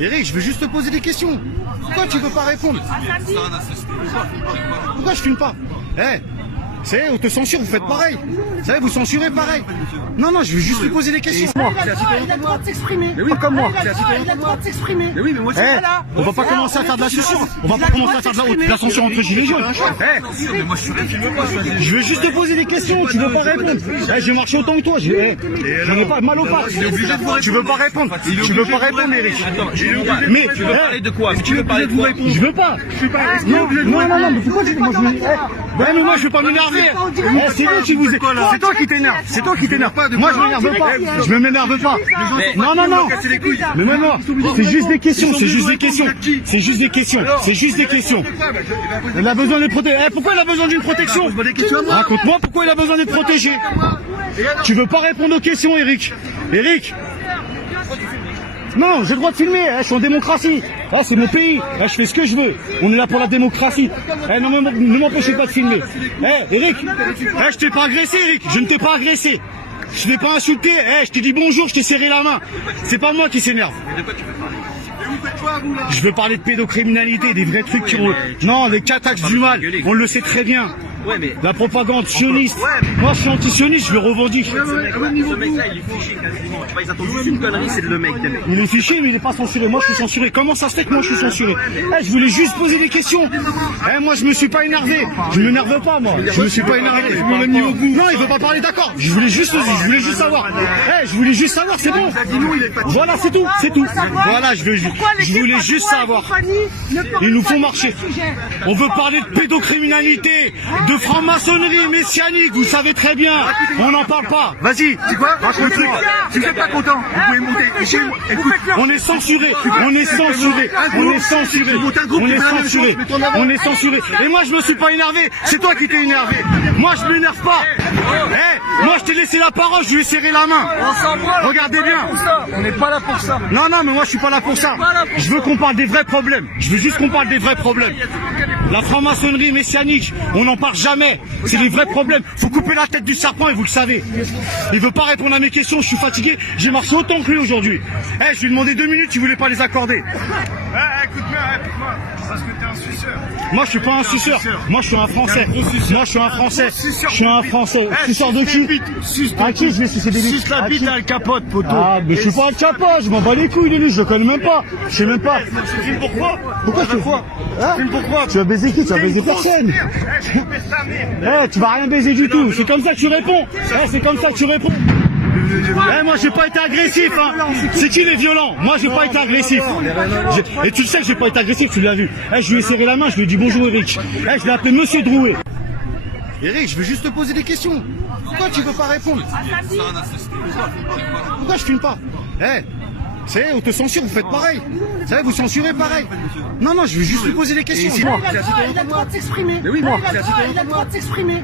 Eric, je veux juste te poser des questions. Pourquoi tu veux pas répondre? Pourquoi je filme pas? C'est on te censure, vous faites pareil. Vous savez, vous censurez pareil. Non, je veux juste te poser des questions. Il a le droit de s'exprimer. Mais oui, comme moi. Il a le droit de s'exprimer. Mais oui, mais moi, c'est pas là. On va pas commencer à faire de la censure. On va pas commencer à faire de la censure entre gilets jaunes. Mais moi, Je veux juste te poser des questions. Tu veux pas répondre. J'ai marché autant que toi. J'en ai pas mal au pas. Tu veux pas répondre. Tu veux pas répondre, Eric. Mais tu veux parler de quoi? Tu veux parler de quoi? je veux pas. Non, mais pourquoi tu... Mais moi, je veux pas m'énerver. C'est vous qui vous... C'est toi qui t'énerve. C'est toi qui t'énerve. Moi, je m'énerve pas. Je me m'énerve pas. Non. Mais non. C'est juste des questions. C'est juste des questions. C'est juste des questions. C'est juste des questions. Il a besoin de protéger. Pourquoi il a besoin d'une protection? Raconte-moi pourquoi il a besoin d'être protégé. Tu veux pas répondre aux questions, Eric? Eric? Non, j'ai le droit de filmer, je suis en démocratie. C'est mon pays, je fais ce que je veux. On est là pour la démocratie. Ne m'empêchez pas de filmer. Eric, je t'ai pas agressé, Eric. Je ne t'ai pas agressé. Je t'ai pas insulté. Je t'ai dit bonjour, je t'ai serré la main. C'est pas moi qui s'énerve. Je veux parler de pédocriminalité, des vrais trucs qui ont... Non, des catax du mal, on le sait très bien. La propagande sioniste. Moi, je suis anti-sioniste, je le revendique. Ce mec-là, il est fiché quasiment. Tu vois, ils attendent juste une connerie, c'est le mec. Il est fiché, mais il est pas censuré. Moi, je suis censuré. Comment ça se fait que moi, je suis censuré? Je voulais juste poser des questions. Moi, je me suis pas énervé. Je m'énerve pas, moi. Je me suis pas énervé. Non, il veut pas parler, d'accord. Je voulais juste savoir. Je voulais juste savoir, c'est bon. Voilà, c'est tout. Voilà, je voulais juste savoir. Ils nous font marcher. On veut parler de pédocriminalité, de franc-maçonnerie messianique, vous savez très bien. On n'en parle pas. Vas-y, C'est quoi? Le truc. Si vous n'êtes pas content, vous pouvez monter ici. Écoute, on est censuré. Et moi, je me suis pas énervé. C'est toi qui t'es énervé. Moi, je m'énerve pas. Moi, je t'ai laissé la parole, je lui ai serré la main. Regardez bien. on n'est pas là pour ça. Non, mais moi, je suis pas là pour ça. Je veux qu'on parle des vrais problèmes. Je veux juste qu'on parle des vrais problèmes. La franc-maçonnerie messianique, on n'en parle jamais. C'est les vrais problèmes. Faut couper la tête du serpent et vous le savez. Il veut pas répondre à mes questions, je suis fatigué. J'ai marché autant que lui aujourd'hui. Je lui ai demandé 2 minutes, il voulait pas les accorder. Écoute-moi. Parce que t'es un suceur. Moi, je suis pas un suceur. Moi, je suis un Français. Tu sors de qui? À qui je vais sucer des bites? Suce la bite à Al Capote, poteau. Mais je suis pas Al Capote, je m'en bats les couilles, lui, je le connais même pas. Je sais même pas. Tu filmes pourquoi? Pourquoi tu fais quoi? Pourquoi? Tu vas baiser qui? Tu vas baiser personne. Tu vas rien baiser du tout. C'est comme ça que tu réponds. Moi j'ai pas été agressif, C'est qui les violents? Moi j'ai pas été agressif. Et tu le sais que j'ai pas été agressif, tu l'as vu. Je lui ai serré la main, je lui ai dit bonjour Eric. Je l'ai appelé Monsieur Drouet. Eric, je veux juste te poser des questions. Pourquoi tu veux pas répondre? Pourquoi je filme pas? On te censure, vous faites pareil. Vous savez, vous censurez pareil. Non, je veux juste lui poser des questions. Il a le droit de s'exprimer. Mais oui, Il a le droit de s'exprimer.